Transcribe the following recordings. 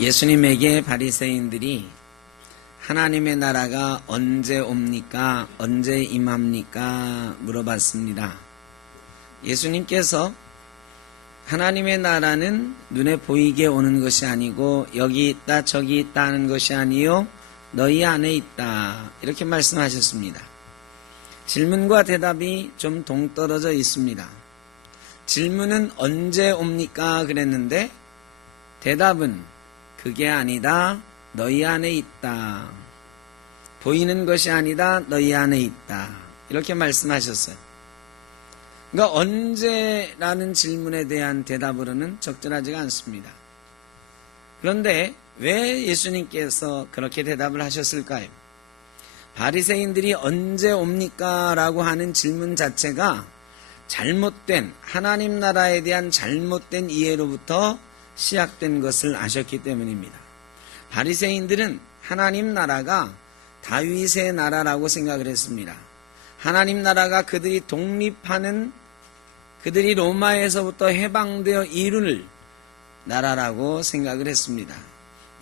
예수님에게 바리새인들이 하나님의 나라가 언제 옵니까? 언제 임합니까? 물어봤습니다. 예수님께서 하나님의 나라는 눈에 보이게 오는 것이 아니고 여기 있다 저기 있다 하는 것이 아니요 너희 안에 있다, 이렇게 말씀하셨습니다. 질문과 대답이 좀 동떨어져 있습니다. 질문은 언제 옵니까? 그랬는데 대답은 그게 아니다, 너희 안에 있다. 보이는 것이 아니다, 너희 안에 있다, 이렇게 말씀하셨어요. 그러니까 언제라는 질문에 대한 대답으로는 적절하지가 않습니다. 그런데 왜 예수님께서 그렇게 대답을 하셨을까요? 바리새인들이 언제 옵니까? 라고 하는 질문 자체가 잘못된, 하나님 나라에 대한 잘못된 이해로부터 시작된 것을 아셨기 때문입니다. 바리새인들은 하나님 나라가 다윗의 나라라고 생각을 했습니다. 하나님 나라가 그들이 독립하는, 그들이 로마에서부터 해방되어 이룰 나라라고 생각을 했습니다.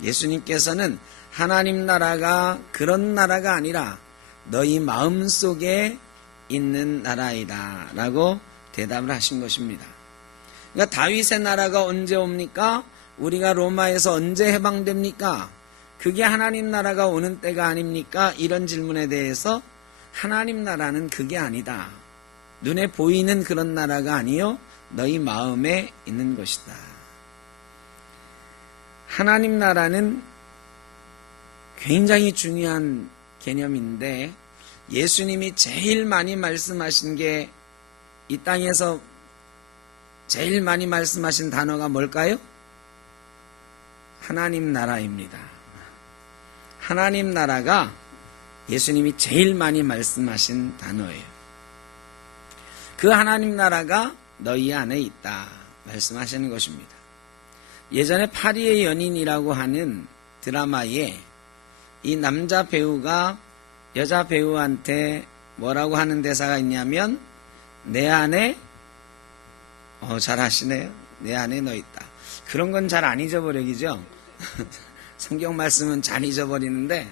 예수님께서는 하나님 나라가 그런 나라가 아니라 너희 마음속에 있는 나라이다 라고 대답을 하신 것입니다. 그러니까 다윗의 나라가 언제 옵니까? 우리가 로마에서 언제 해방됩니까? 그게 하나님 나라가 오는 때가 아닙니까? 이런 질문에 대해서 하나님 나라는 그게 아니다. 눈에 보이는 그런 나라가 아니요 너희 마음에 있는 것이다. 하나님 나라는 굉장히 중요한 개념인데 예수님이 제일 많이 말씀하신 게, 이 땅에서 제일 많이 말씀하신 단어가 뭘까요? 하나님 나라입니다. 하나님 나라가 예수님이 제일 많이 말씀하신 단어예요. 그 하나님 나라가 너희 안에 있다 말씀하시는 것입니다. 예전에 파리의 연인이라고 하는 드라마에 이 남자 배우가 여자 배우한테 뭐라고 하는 대사가 있냐면 내 안에, 잘 하시네요. 내 안에 너 있다. 그런 건 잘 안 잊어버리죠. 성경 말씀은 잘 잊어버리는데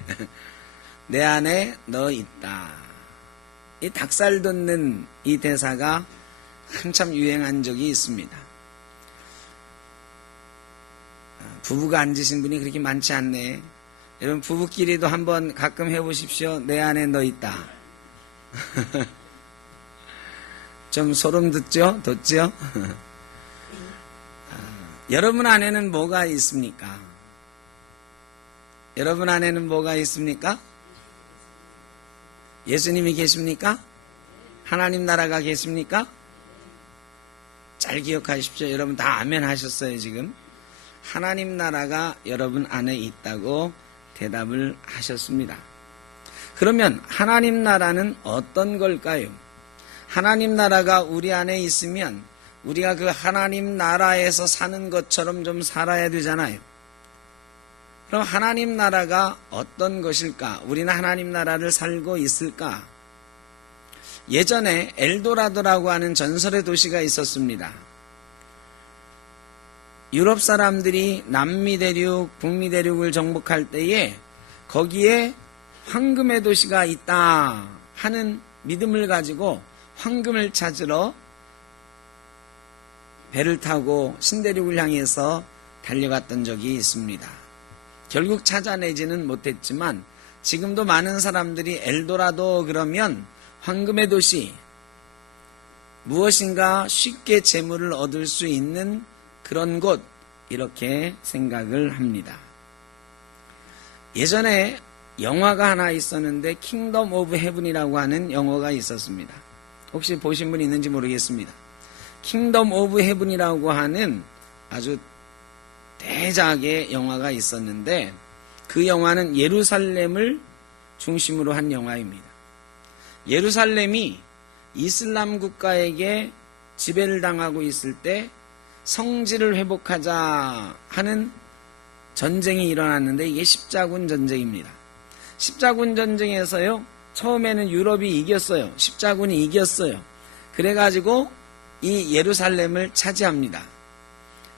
내 안에 너 있다. 이 닭살 돋는 이 대사가 한참 유행한 적이 있습니다. 부부가 앉으신 분이 그렇게 많지 않네. 여러분 부부끼리도 한번 가끔 해보십시오. 내 안에 너 있다. 좀 소름 돋죠? 여러분 안에는 뭐가 있습니까? 여러분 안에는 뭐가 있습니까? 예수님이 계십니까? 하나님 나라가 계십니까? 잘 기억하십시오. 여러분 다 아멘 하셨어요 지금. 하나님 나라가 여러분 안에 있다고 대답을 하셨습니다. 그러면 하나님 나라는 어떤 걸까요? 하나님 나라가 우리 안에 있으면 우리가 그 하나님 나라에서 사는 것처럼 좀 살아야 되잖아요. 그럼 하나님 나라가 어떤 것일까? 우리는 하나님 나라를 살고 있을까? 예전에 엘도라도라고 하는 전설의 도시가 있었습니다. 유럽 사람들이 남미 대륙, 북미 대륙을 정복할 때에 거기에 황금의 도시가 있다 하는 믿음을 가지고 황금을 찾으러 배를 타고 신대륙을 향해서 달려갔던 적이 있습니다. 결국 찾아내지는 못했지만 지금도 많은 사람들이 엘도라도 그러면 황금의 도시, 무엇인가 쉽게 재물을 얻을 수 있는 그런 곳, 이렇게 생각을 합니다. 예전에 영화가 하나 있었는데 킹덤 오브 헤븐이라고 하는 영화가 있었습니다. 혹시 보신 분 있는지 모르겠습니다. 킹덤 오브 헤븐이라고 하는 아주 대작의 영화가 있었는데 그 영화는 예루살렘을 중심으로 한 영화입니다. 예루살렘이 이슬람 국가에게 지배를 당하고 있을 때 성지를 회복하자 하는 전쟁이 일어났는데 이게 십자군 전쟁입니다. 십자군 전쟁에서요, 처음에는 유럽이 이겼어요. 십자군이 이겼어요. 그래가지고 이 예루살렘을 차지합니다.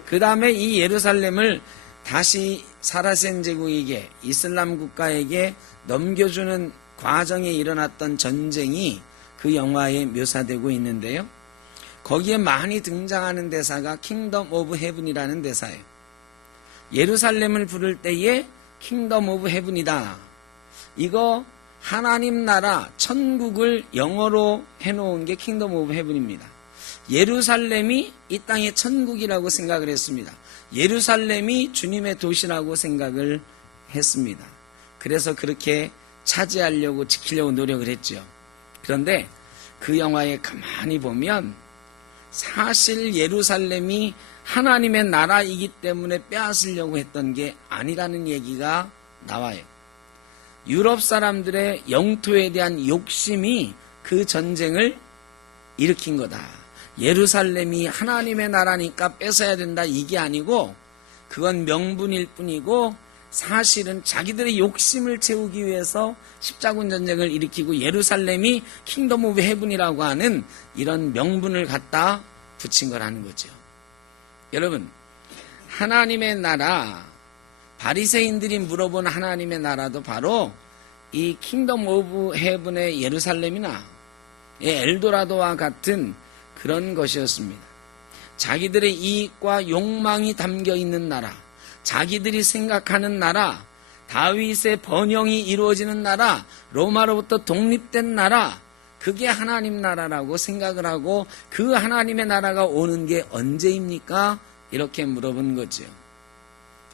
그 다음에 이 예루살렘을 다시 사라센 제국에게, 이슬람 국가에게 넘겨주는 과정에 일어났던 전쟁이 그 영화에 묘사되고 있는데요. 거기에 많이 등장하는 대사가 킹덤 오브 헤븐이라는 대사예요. 예루살렘을 부를 때에 킹덤 오브 헤븐이다. 이거 하나님 나라 천국을 영어로 해놓은 게 킹덤 오브 헤븐입니다. 예루살렘이 이 땅의 천국이라고 생각을 했습니다. 예루살렘이 주님의 도시라고 생각을 했습니다. 그래서 그렇게 차지하려고 지키려고 노력을 했죠. 그런데 그 영화에 가만히 보면 사실 예루살렘이 하나님의 나라이기 때문에 빼앗으려고 했던 게 아니라는 얘기가 나와요. 유럽 사람들의 영토에 대한 욕심이 그 전쟁을 일으킨 거다. 예루살렘이 하나님의 나라니까 뺏어야 된다 이게 아니고 그건 명분일 뿐이고 사실은 자기들의 욕심을 채우기 위해서 십자군 전쟁을 일으키고 예루살렘이 킹덤 오브 헤븐이라고 하는 이런 명분을 갖다 붙인 거라는 거죠. 여러분, 하나님의 나라, 바리새인들이 물어본 하나님의 나라도 바로 이 킹덤 오브 헤븐의 예루살렘이나 엘도라도와 같은 그런 것이었습니다. 자기들의 이익과 욕망이 담겨 있는 나라, 자기들이 생각하는 나라, 다윗의 번영이 이루어지는 나라, 로마로부터 독립된 나라, 그게 하나님 나라라고 생각을 하고 그 하나님의 나라가 오는 게 언제입니까? 이렇게 물어본 거죠.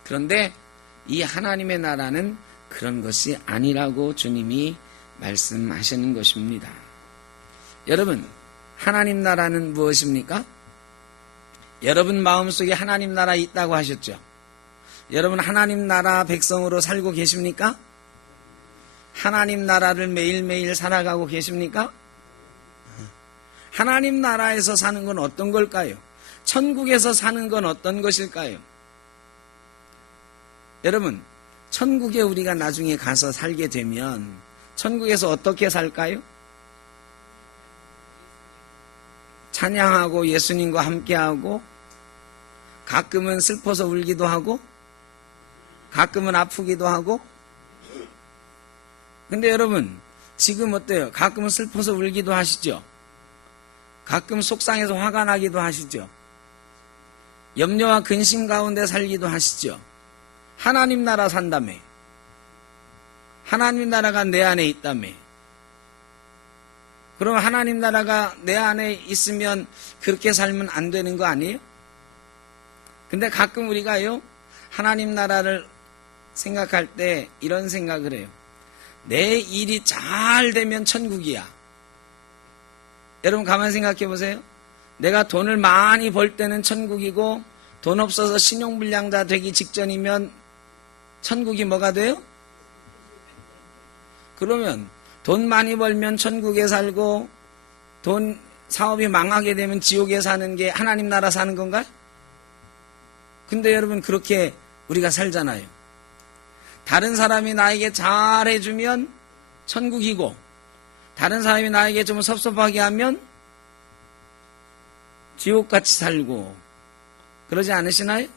그런데 이 하나님의 나라는 그런 것이 아니라고 주님이 말씀하시는 것입니다. 여러분, 하나님 나라는 무엇입니까? 여러분 마음속에 하나님 나라 있다고 하셨죠? 여러분 하나님 나라 백성으로 살고 계십니까? 하나님 나라를 매일매일 살아가고 계십니까? 하나님 나라에서 사는 건 어떤 걸까요? 천국에서 사는 건 어떤 것일까요? 여러분, 천국에 우리가 나중에 가서 살게 되면 천국에서 어떻게 살까요? 찬양하고 예수님과 함께하고 가끔은 슬퍼서 울기도 하고 가끔은 아프기도 하고. 근데 여러분 지금 어때요? 가끔은 슬퍼서 울기도 하시죠? 가끔 속상해서 화가 나기도 하시죠? 염려와 근심 가운데 살기도 하시죠? 하나님 나라 산다며. 하나님 나라가 내 안에 있다며. 그럼 하나님 나라가 내 안에 있으면 그렇게 살면 안 되는 거 아니에요? 근데 가끔 우리가요, 하나님 나라를 생각할 때 이런 생각을 해요. 내 일이 잘 되면 천국이야. 여러분 가만히 생각해 보세요. 내가 돈을 많이 벌 때는 천국이고 돈 없어서 신용불량자 되기 직전이면 천국이 뭐가 돼요? 그러면 돈 많이 벌면 천국에 살고 돈 사업이 망하게 되면 지옥에 사는 게 하나님 나라 사는 건가요? 근데 여러분 그렇게 우리가 살잖아요. 다른 사람이 나에게 잘해주면 천국이고 다른 사람이 나에게 좀 섭섭하게 하면 지옥같이 살고 그러지 않으시나요?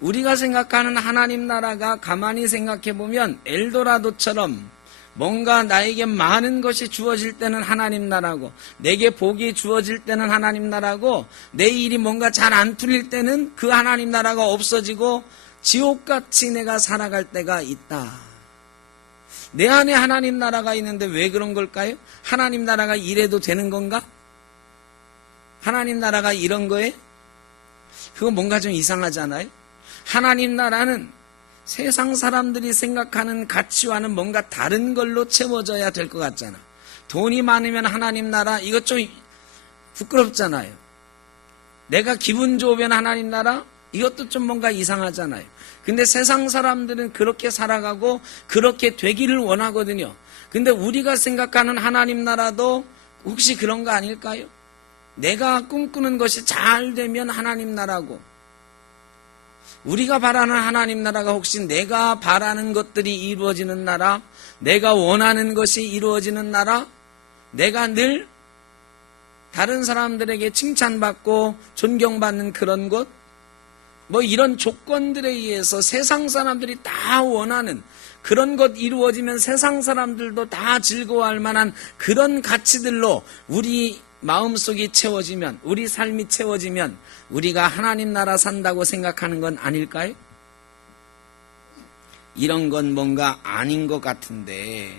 우리가 생각하는 하나님 나라가 가만히 생각해보면 엘도라도처럼 뭔가 나에게 많은 것이 주어질 때는 하나님 나라고 내게 복이 주어질 때는 하나님 나라고 내 일이 뭔가 잘 안 풀릴 때는 그 하나님 나라가 없어지고 지옥같이 내가 살아갈 때가 있다. 내 안에 하나님 나라가 있는데 왜 그런 걸까요? 하나님 나라가 이래도 되는 건가? 하나님 나라가 이런 거에? 그거 뭔가 좀 이상하잖아요? 하나님 나라는 세상 사람들이 생각하는 가치와는 뭔가 다른 걸로 채워져야 될 것 같잖아. 돈이 많으면 하나님 나라, 이거 좀 부끄럽잖아요. 내가 기분 좋으면 하나님 나라, 이것도 좀 뭔가 이상하잖아요. 근데 세상 사람들은 그렇게 살아가고 그렇게 되기를 원하거든요. 근데 우리가 생각하는 하나님 나라도 혹시 그런 거 아닐까요? 내가 꿈꾸는 것이 잘 되면 하나님 나라고, 우리가 바라는 하나님 나라가 혹시 내가 바라는 것들이 이루어지는 나라, 내가 원하는 것이 이루어지는 나라, 내가 늘 다른 사람들에게 칭찬받고 존경받는 그런 곳, 뭐 이런 조건들에 의해서 세상 사람들이 다 원하는 그런 것 이루어지면 세상 사람들도 다 즐거워할 만한 그런 가치들로 우리 마음속이 채워지면, 우리 삶이 채워지면 우리가 하나님 나라 산다고 생각하는 건 아닐까요? 이런 건 뭔가 아닌 것 같은데,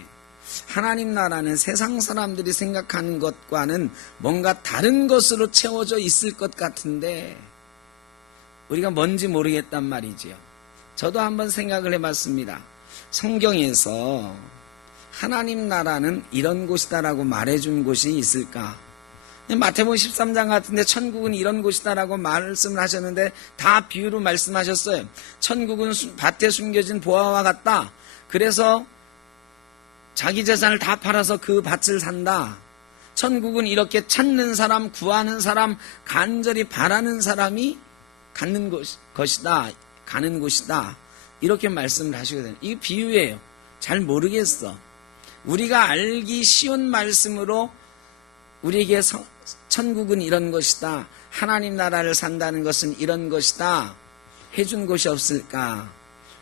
하나님 나라는 세상 사람들이 생각하는 것과는 뭔가 다른 것으로 채워져 있을 것 같은데 우리가 뭔지 모르겠단 말이지요. 저도 한번 생각을 해봤습니다. 성경에서 하나님 나라는 이런 곳이다라고 말해준 곳이 있을까? 마태복음 13장 같은데 천국은 이런 곳이다라고 말씀을 하셨는데 다 비유로 말씀하셨어요. 천국은 밭에 숨겨진 보화와 같다. 그래서 자기 재산을 다 팔아서 그 밭을 산다. 천국은 이렇게 찾는 사람, 구하는 사람, 간절히 바라는 사람이 갖는 것이다. 가는 곳이다. 이렇게 말씀을 하시거든요. 이게 비유예요. 잘 모르겠어. 우리가 알기 쉬운 말씀으로 우리에게 천국은 이런 것이다. 하나님 나라를 산다는 것은 이런 것이다. 해준 곳이 없을까?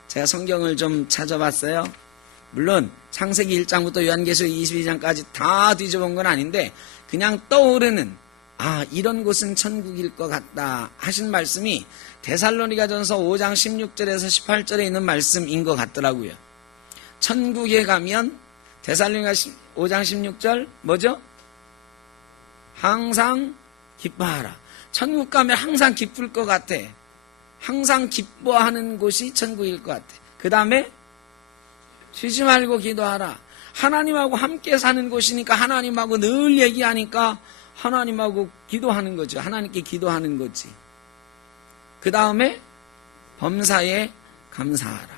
제가 성경을 좀 찾아봤어요. 물론 창세기 1장부터 요한계시록 22장까지 다 뒤져본 건 아닌데 그냥 떠오르는 이런 곳은 천국일 것 같다 하신 말씀이 데살로니가전서 5장 16절에서 18절에 있는 말씀인 것 같더라고요. 천국에 가면 데살로니가 5장 16절 뭐죠? 항상 기뻐하라. 천국 가면 항상 기쁠 것 같아. 항상 기뻐하는 곳이 천국일 것 같아. 그 다음에 쉬지 말고 기도하라. 하나님하고 함께 사는 곳이니까 하나님하고 늘 얘기하니까 하나님하고 기도하는 거죠. 하나님께 기도하는 거지. 그 다음에 범사에 감사하라.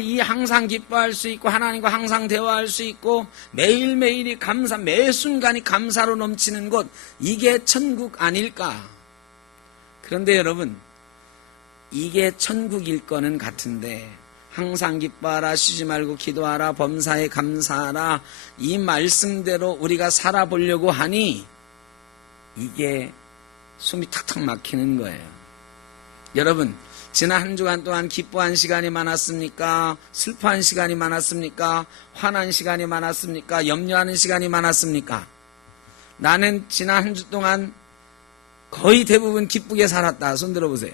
이 항상 기뻐할 수 있고 하나님과 항상 대화할 수 있고 매일매일이 감사, 매 순간이 감사로 넘치는 곳, 이게 천국 아닐까? 그런데 여러분, 이게 천국일 거는 같은데 항상 기뻐하라, 쉬지 말고 기도하라, 범사에 감사하라, 이 말씀대로 우리가 살아보려고 하니 이게 숨이 탁탁 막히는 거예요. 여러분, 지난 한 주간 동안 기뻐한 시간이 많았습니까? 슬퍼한 시간이 많았습니까? 화난 시간이 많았습니까? 염려하는 시간이 많았습니까? 나는 지난 한 주 동안 거의 대부분 기쁘게 살았다. 손 들어보세요.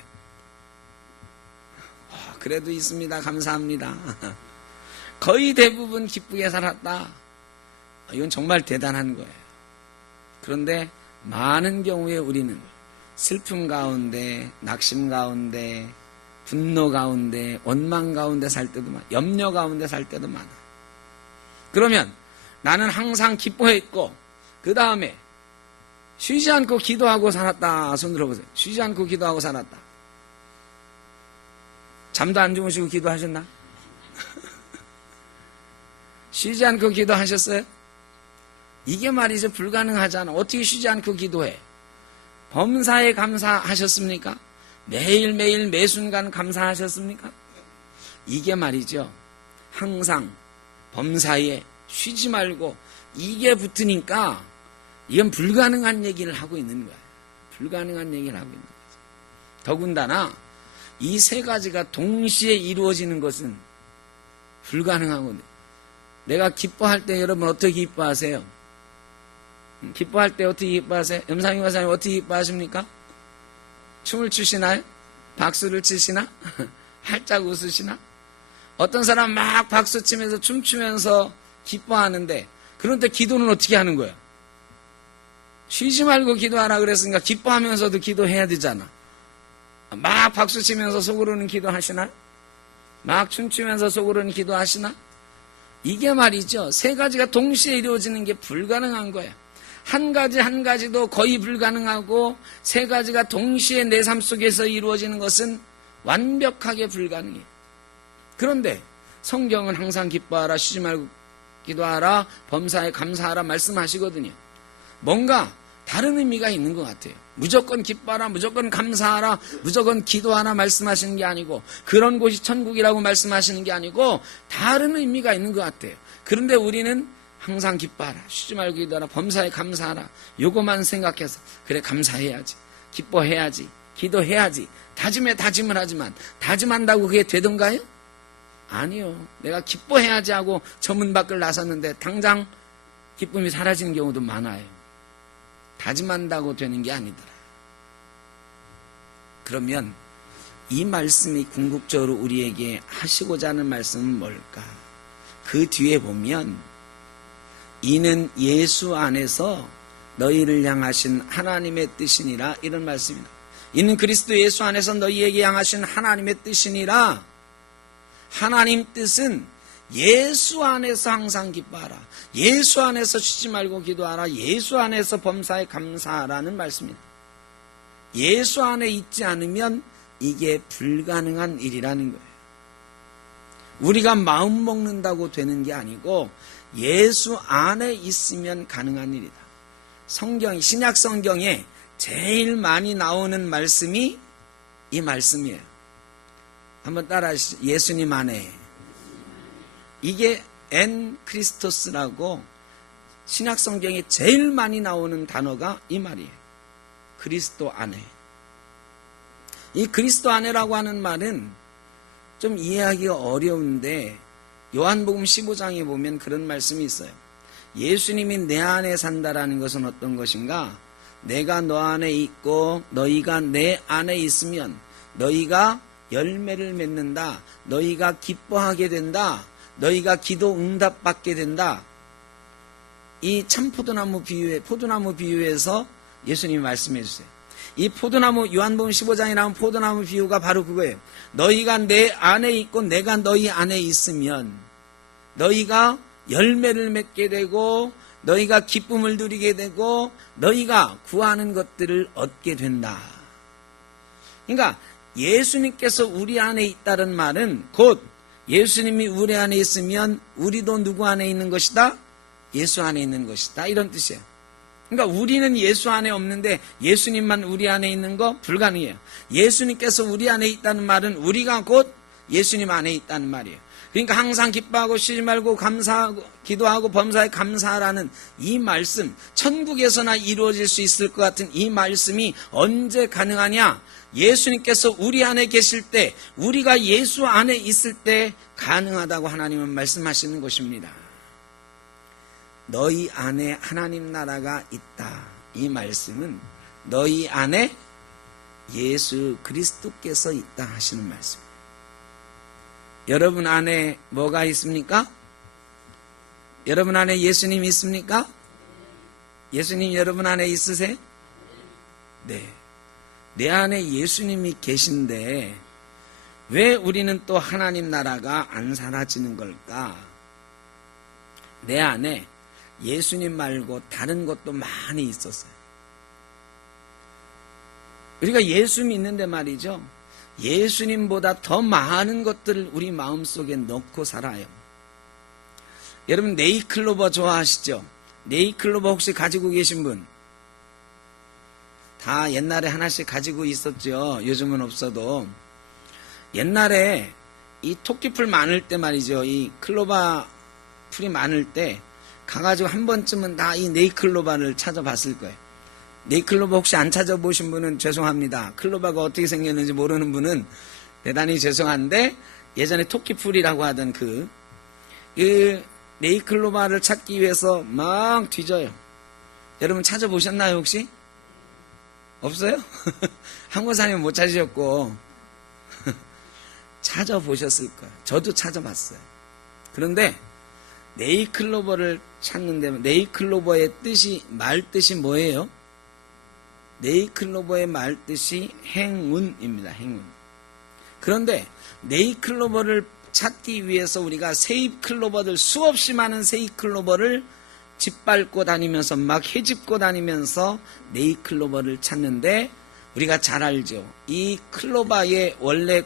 그래도 있습니다. 감사합니다. 거의 대부분 기쁘게 살았다. 이건 정말 대단한 거예요. 그런데 많은 경우에 우리는 슬픔 가운데, 낙심 가운데, 분노 가운데, 원망 가운데 살 때도 많아. 염려 가운데 살 때도 많아. 그러면 나는 항상 기뻐했고 그 다음에 쉬지 않고 기도하고 살았다. 손 들어보세요. 쉬지 않고 기도하고 살았다. 잠도 안 주무시고 기도하셨나? 쉬지 않고 기도하셨어요? 이게 말이죠. 불가능하잖아. 어떻게 쉬지 않고 기도해? 범사에 감사하셨습니까? 매일매일 매순간 감사하셨습니까? 이게 말이죠. 항상 범사에 쉬지 말고 이게 붙으니까 이건 불가능한 얘기를 하고 있는 거야. 불가능한 얘기를 하고 있는 거죠. 더군다나 이 세 가지가 동시에 이루어지는 것은 불가능하거든요. 내가 기뻐할 때 여러분 어떻게 기뻐하세요? 기뻐할 때 어떻게 기뻐하세요? 염상희 박사님 어떻게 기뻐하십니까? 춤을 추시나요? 박수를 치시나? 활짝 웃으시나? 어떤 사람 막 박수 치면서 춤추면서 기뻐하는데 그런데 기도는 어떻게 하는 거예요? 쉬지 말고 기도하라 그랬으니까 기뻐하면서도 기도해야 되잖아. 막 박수 치면서 속으로는 기도하시나? 막 춤추면서 속으로는 기도하시나? 이게 말이죠. 세 가지가 동시에 이루어지는 게 불가능한 거예요. 한 가지 한 가지도 거의 불가능하고 세 가지가 동시에 내 삶 속에서 이루어지는 것은 완벽하게 불가능해요. 그런데 성경은 항상 기뻐하라, 쉬지 말고 기도하라, 범사에 감사하라 말씀하시거든요. 뭔가 다른 의미가 있는 것 같아요. 무조건 기뻐하라, 무조건 감사하라, 무조건 기도하라 말씀하시는 게 아니고 그런 곳이 천국이라고 말씀하시는 게 아니고 다른 의미가 있는 것 같아요. 그런데 우리는 항상 기뻐하라, 쉬지 말고 기도하라, 범사에 감사하라 요것만 생각해서 그래 감사해야지, 기뻐해야지 기도해야지. 다짐을 하지만 다짐한다고 그게 되던가요? 아니요. 내가 기뻐해야지 하고 저 문 밖을 나섰는데 당장 기쁨이 사라지는 경우도 많아요. 다짐한다고 되는 게 아니더라. 그러면 이 말씀이 궁극적으로 우리에게 하시고자 하는 말씀은 뭘까? 그 뒤에 보면 이는 예수 안에서 너희를 향하신 하나님의 뜻이니라 이런 말씀이다. 이는 그리스도 예수 안에서 너희에게 향하신 하나님의 뜻이니라. 하나님 뜻은 예수 안에서 항상 기뻐하라. 예수 안에서 쉬지 말고 기도하라. 예수 안에서 범사에 감사하라는 말씀입니다. 예수 안에 있지 않으면 이게 불가능한 일이라는 거예요. 우리가 마음 먹는다고 되는 게 아니고 예수 안에 있으면 가능한 일이다. 신약 성경에 제일 많이 나오는 말씀이 이 말씀이에요. 한번 따라하시죠. 예수님 안에. 이게 엔 크리스토스라고 신약 성경에 제일 많이 나오는 단어가 이 말이에요. 그리스도 안에. 이 그리스도 안에라고 하는 말은 좀 이해하기가 어려운데 요한복음 15장에 보면 그런 말씀이 있어요. 예수님이 내 안에 산다라는 것은 어떤 것인가? 내가 너 안에 있고 너희가 내 안에 있으면 너희가 열매를 맺는다. 너희가 기뻐하게 된다. 너희가 기도 응답 받게 된다. 이 참포도나무 비유에서 예수님이 말씀해 주세요. 이 포도나무, 요한복음 15장에 나온 포도나무 비유가 바로 그거예요. 너희가 내 안에 있고 내가 너희 안에 있으면 너희가 열매를 맺게 되고 너희가 기쁨을 누리게 되고 너희가 구하는 것들을 얻게 된다. 그러니까 예수님께서 우리 안에 있다는 말은 곧 예수님이 우리 안에 있으면 우리도 누구 안에 있는 것이다? 예수 안에 있는 것이다. 이런 뜻이에요. 그러니까 우리는 예수 안에 없는데 예수님만 우리 안에 있는 거 불가능해요. 예수님께서 우리 안에 있다는 말은 우리가 곧 예수님 안에 있다는 말이에요. 그러니까 항상 기뻐하고 쉬지 말고 감사하고 기도하고 범사에 감사하라는 이 말씀, 천국에서나 이루어질 수 있을 것 같은 이 말씀이 언제 가능하냐? 예수님께서 우리 안에 계실 때, 우리가 예수 안에 있을 때 가능하다고 하나님은 말씀하시는 것입니다. 너희 안에 하나님 나라가 있다. 이 말씀은 너희 안에 예수 그리스도께서 있다 하시는 말씀입니다. 여러분 안에 뭐가 있습니까? 여러분 안에 예수님이 있습니까? 예수님 여러분 안에 있으세요? 네. 내 안에 예수님이 계신데 왜 우리는 또 하나님 나라가 안 사라지는 걸까? 내 안에 예수님 말고 다른 것도 많이 있었어요. 우리가 예수 믿는데 말이죠. 예수님보다 더 많은 것들을 우리 마음속에 넣고 살아요. 여러분 네이클로버 좋아하시죠? 네이클로버 혹시 가지고 계신 분? 다 옛날에 하나씩 가지고 있었죠. 요즘은 없어도. 옛날에 이 토끼풀 많을 때 말이죠. 이 클로바 풀이 많을 때 가가지고 한 번쯤은 다 이 네이클로바를 찾아봤을 거예요. 네이클로바 혹시 안 찾아보신 분은 죄송합니다. 클로바가 어떻게 생겼는지 모르는 분은 대단히 죄송한데 예전에 토끼풀이라고 하던 그 네이클로바를 찾기 위해서 막 뒤져요. 여러분 찾아보셨나요 혹시? 없어요? 한국사람은 못 찾으셨고 찾아보셨을 거예요. 저도 찾아봤어요. 그런데 네이클로버를 찾는데 네이클로버의 말뜻이 뭐예요? 네이클로버의 말뜻이 행운입니다. 행운. 그런데 네이클로버를 찾기 위해서 우리가 세잎클로버들 수없이 많은 세잎클로버를 짓밟고 다니면서 막 헤집고 다니면서 네이클로버를 찾는데 우리가 잘 알죠. 이 클로바의 원래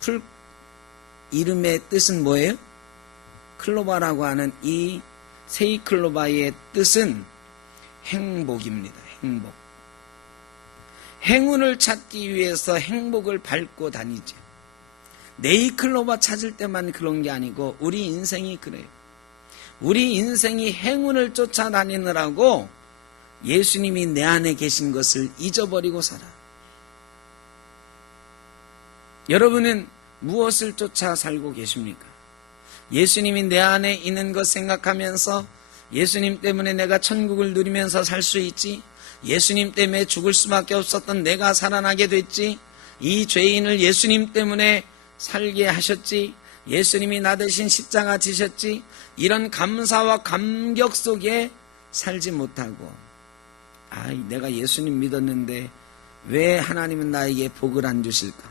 풀 이름의 뜻은 뭐예요? 클로바라고 하는 이 세이클로바의 뜻은 행복입니다. 행복. 행운을 찾기 위해서 행복을 밟고 다니죠. 네이클로바 찾을 때만 그런 게 아니고 우리 인생이 그래요. 우리 인생이 행운을 쫓아다니느라고 예수님이 내 안에 계신 것을 잊어버리고 살아. 여러분은 무엇을 쫓아 살고 계십니까? 예수님이 내 안에 있는 것 생각하면서 예수님 때문에 내가 천국을 누리면서 살 수 있지, 예수님 때문에 죽을 수밖에 없었던 내가 살아나게 됐지, 이 죄인을 예수님 때문에 살게 하셨지, 예수님이 나 대신 십자가 지셨지, 이런 감사와 감격 속에 살지 못하고, 내가 예수님 믿었는데 왜 하나님은 나에게 복을 안 주실까?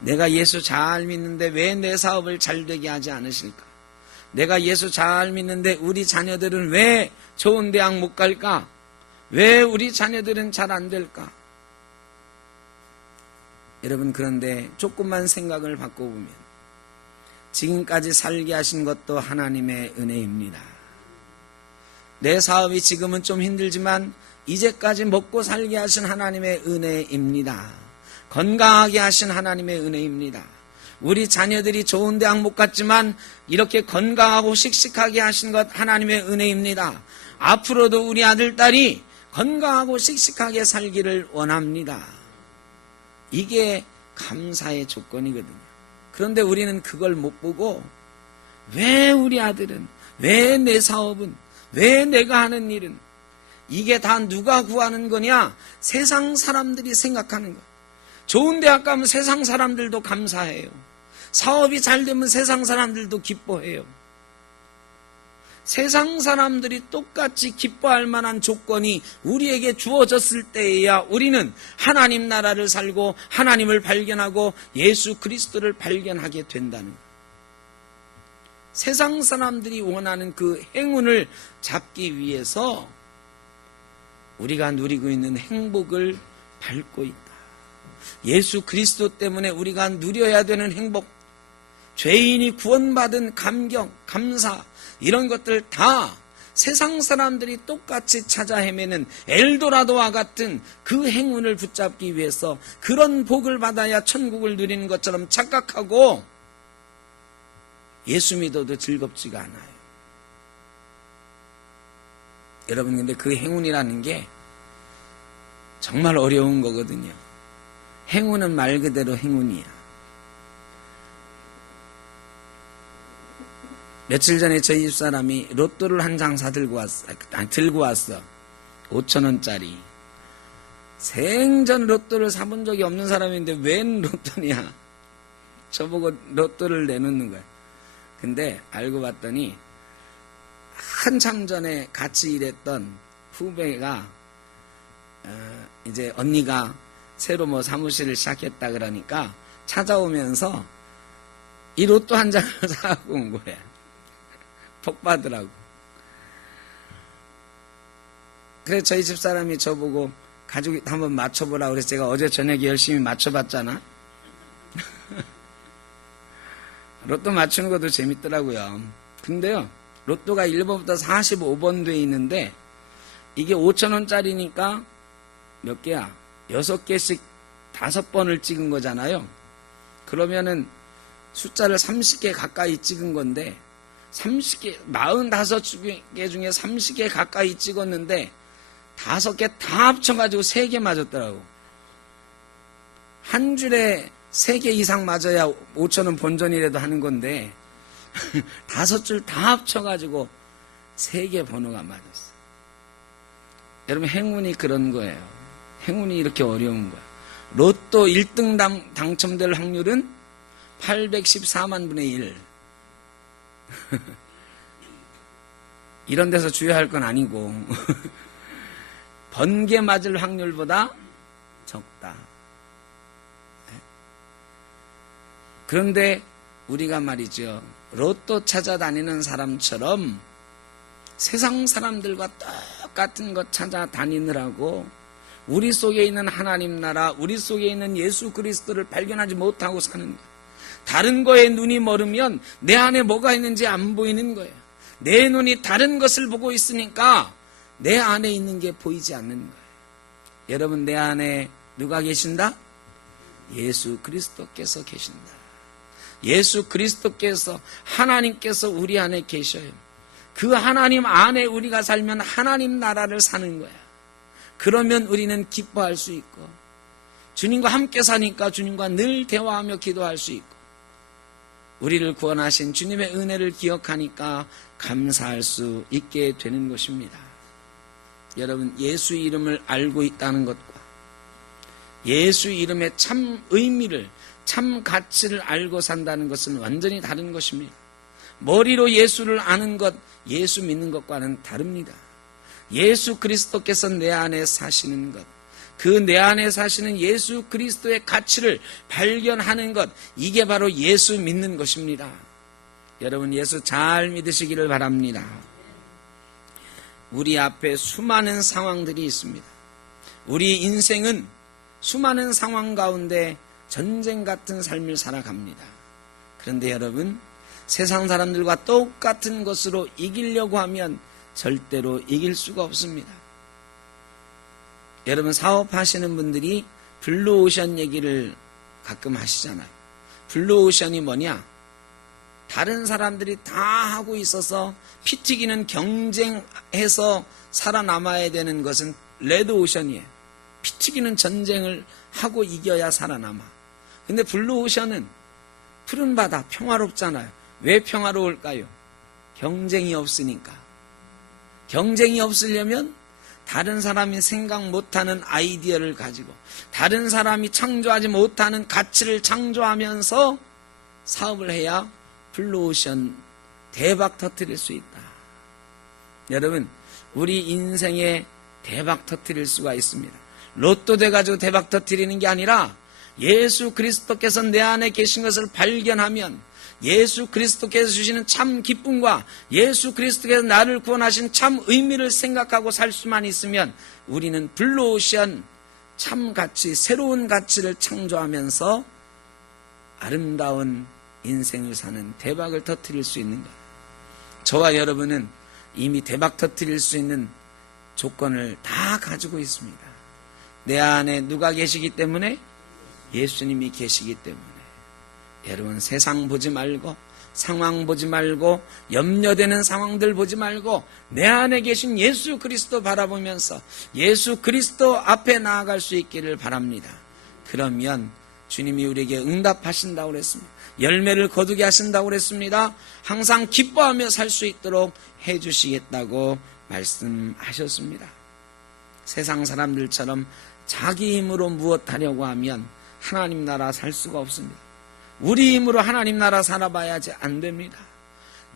내가 예수 잘 믿는데 왜 내 사업을 잘 되게 하지 않으실까? 내가 예수 잘 믿는데 우리 자녀들은 왜 좋은 대학 못 갈까? 왜 우리 자녀들은 잘 안 될까? 여러분, 그런데 조금만 생각을 바꿔보면 지금까지 살게 하신 것도 하나님의 은혜입니다. 내 사업이 지금은 좀 힘들지만 이제까지 먹고 살게 하신 하나님의 은혜입니다. 건강하게 하신 하나님의 은혜입니다. 우리 자녀들이 좋은 대학 못 갔지만 이렇게 건강하고 씩씩하게 하신 것 하나님의 은혜입니다. 앞으로도 우리 아들, 딸이 건강하고 씩씩하게 살기를 원합니다. 이게 감사의 조건이거든요. 그런데 우리는 그걸 못 보고 왜 우리 아들은, 왜 내 사업은, 왜 내가 하는 일은, 이게 다 누가 구하는 거냐? 세상 사람들이 생각하는 거. 좋은 대학 가면 세상 사람들도 감사해요. 사업이 잘 되면 세상 사람들도 기뻐해요. 세상 사람들이 똑같이 기뻐할 만한 조건이 우리에게 주어졌을 때에야 우리는 하나님 나라를 살고 하나님을 발견하고 예수 그리스도를 발견하게 된다는 거예요. 세상 사람들이 원하는 그 행운을 잡기 위해서 우리가 누리고 있는 행복을 밟고 있다. 예수 그리스도 때문에 우리가 누려야 되는 행복, 죄인이 구원받은 감격, 감사, 이런 것들 다 세상 사람들이 똑같이 찾아 헤매는 엘도라도와 같은 그 행운을 붙잡기 위해서 그런 복을 받아야 천국을 누리는 것처럼 착각하고 예수 믿어도 즐겁지가 않아요. 여러분, 근데 그 행운이라는 게 정말 어려운 거거든요. 행운은 말 그대로 행운이야. 며칠 전에 저희 집사람이 로또를 한 장 들고 왔어. 5,000원짜리. 생전 로또를 사본 적이 없는 사람인데 웬 로또냐? 저보고 로또를 내놓는 거야. 근데 알고 봤더니 한참 전에 같이 일했던 후배가 이제 언니가 새로 사무실을 시작했다 그러니까 찾아오면서 이 로또 한 장을 사갖고 온 거야. 복 받으라고. 그래서 저희 집사람이 저보고 가지고 한번 맞춰보라고 그래서 제가 어제 저녁에 열심히 맞춰봤잖아. 로또 맞추는 것도 재밌더라고요. 근데요, 로또가 1번부터 45번 돼 있는데 이게 5,000원짜리니까 몇 개야? 6개씩 5번을 찍은 거잖아요. 그러면은 숫자를 30개 가까이 찍은 건데 30개, 45개 중에 30개 가까이 찍었는데 5개 다 합쳐가지고 3개 맞았더라고. 한 줄에 3개 이상 맞아야 5,000원 본전이라도 하는 건데 5줄 다 합쳐가지고 3개 번호가 맞았어. 여러분, 행운이 그런 거예요. 행운이 이렇게 어려운 거야. 로또 1등 당첨될 확률은 814만 분의 1. 이런 데서 주의할 건 아니고 번개 맞을 확률보다 적다. 그런데 우리가 말이죠, 로또 찾아다니는 사람처럼 세상 사람들과 똑같은 것 찾아다니느라고 우리 속에 있는 하나님 나라, 우리 속에 있는 예수 그리스도를 발견하지 못하고 사는 거예요. 다른 거에 눈이 멀으면 내 안에 뭐가 있는지 안 보이는 거예요. 내 눈이 다른 것을 보고 있으니까 내 안에 있는 게 보이지 않는 거예요. 여러분, 내 안에 누가 계신다? 예수 그리스도께서 계신다. 예수 그리스도께서, 하나님께서 우리 안에 계셔요. 그 하나님 안에 우리가 살면 하나님 나라를 사는 거야. 그러면 우리는 기뻐할 수 있고 주님과 함께 사니까 주님과 늘 대화하며 기도할 수 있고, 우리를 구원하신 주님의 은혜를 기억하니까 감사할 수 있게 되는 것입니다. 여러분, 예수 이름을 알고 있다는 것과 예수 이름의 참 의미를, 참 가치를 알고 산다는 것은 완전히 다른 것입니다. 머리로 예수를 아는 것, 예수 믿는 것과는 다릅니다. 예수 그리스도께서 내 안에 사시는 것, 그 내 안에 사시는 예수 그리스도의 가치를 발견하는 것, 이게 바로 예수 믿는 것입니다. 여러분, 예수 잘 믿으시기를 바랍니다. 우리 앞에 수많은 상황들이 있습니다. 우리 인생은 수많은 상황 가운데 전쟁 같은 삶을 살아갑니다. 그런데 여러분, 세상 사람들과 똑같은 것으로 이기려고 하면 절대로 이길 수가 없습니다. 여러분, 사업하시는 분들이 블루오션 얘기를 가끔 하시잖아요. 블루오션이 뭐냐? 다른 사람들이 다 하고 있어서 피 튀기는 경쟁해서 살아남아야 되는 것은 레드오션이에요. 피 튀기는 전쟁을 하고 이겨야 살아남아. 근데 블루오션은 푸른 바다, 평화롭잖아요. 왜 평화로울까요? 경쟁이 없으니까. 경쟁이 없으려면 다른 사람이 생각 못하는 아이디어를 가지고, 다른 사람이 창조하지 못하는 가치를 창조하면서 사업을 해야 블루오션 대박 터뜨릴 수 있다. 여러분, 우리 인생에 대박 터뜨릴 수가 있습니다. 로또 돼가지고 대박 터뜨리는 게 아니라 예수 그리스도께서 내 안에 계신 것을 발견하면, 예수 그리스도께서 주시는 참 기쁨과 예수 그리스도께서 나를 구원하신 참 의미를 생각하고 살 수만 있으면 우리는 블루오션 참 가치, 새로운 가치를 창조하면서 아름다운 인생을 사는 대박을 터뜨릴 수 있는 거예요. 저와 여러분은 이미 대박 터뜨릴 수 있는 조건을 다 가지고 있습니다. 내 안에 누가 계시기 때문에? 예수님이 계시기 때문에. 여러분, 세상 보지 말고, 상황 보지 말고, 염려되는 상황들 보지 말고 내 안에 계신 예수 그리스도 바라보면서 예수 그리스도 앞에 나아갈 수 있기를 바랍니다. 그러면 주님이 우리에게 응답하신다고 그랬습니다. 열매를 거두게 하신다고 그랬습니다. 항상 기뻐하며 살 수 있도록 해주시겠다고 말씀하셨습니다. 세상 사람들처럼 자기 힘으로 무엇 하려고 하면 하나님 나라 살 수가 없습니다. 우리 힘으로 하나님 나라 살아봐야지 안 됩니다.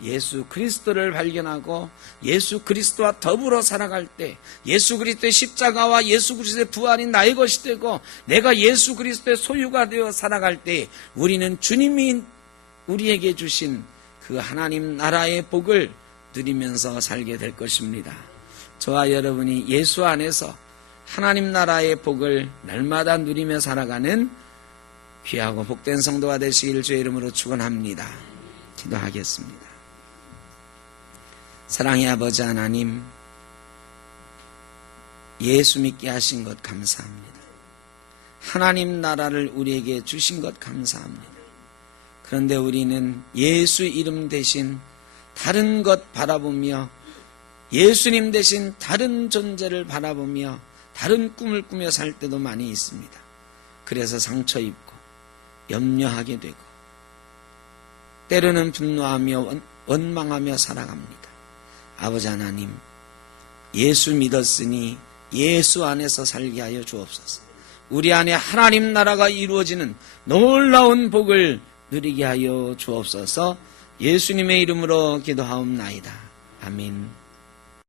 예수 그리스도를 발견하고 예수 그리스도와 더불어 살아갈 때, 예수 그리스도의 십자가와 예수 그리스도의 부활이 나의 것이 되고 내가 예수 그리스도의 소유가 되어 살아갈 때 우리는 주님이 우리에게 주신 그 하나님 나라의 복을 누리면서 살게 될 것입니다. 저와 여러분이 예수 안에서 하나님 나라의 복을 날마다 누리며 살아가는 귀하고 복된 성도가 되시기를 주의 이름으로 축원합니다. 기도하겠습니다. 사랑의 아버지 하나님, 예수 믿게 하신 것 감사합니다. 하나님 나라를 우리에게 주신 것 감사합니다. 그런데 우리는 예수 이름 대신 다른 것 바라보며, 예수님 대신 다른 존재를 바라보며 다른 꿈을 꾸며 살 때도 많이 있습니다. 그래서 상처 입고 염려하게 되고 때로는 분노하며 원망하며 살아갑니다. 아버지 하나님, 예수 믿었으니 예수 안에서 살게 하여 주옵소서. 우리 안에 하나님 나라가 이루어지는 놀라운 복을 누리게 하여 주옵소서. 예수님의 이름으로 기도하옵나이다. 아멘.